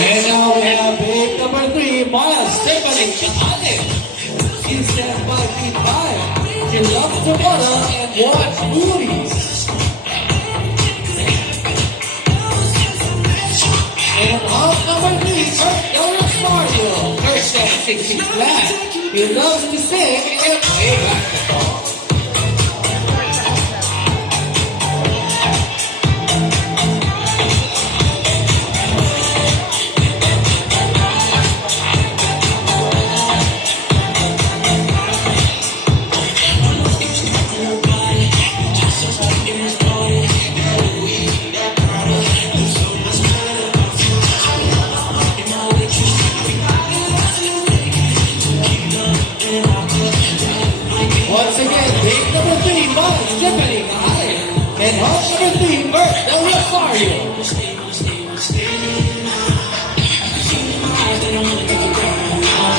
And now we have big number 3, Miles Stephanie Allen. She's 5'5". She loves to model and watch movies. And house number 3, Kurt Doris Mario. Kirsten 6 feet flat. He loves to sing and play basketball. Once again, big number 3, Miles Stephanie Allen. And house number 3, Kurt Del Rosario.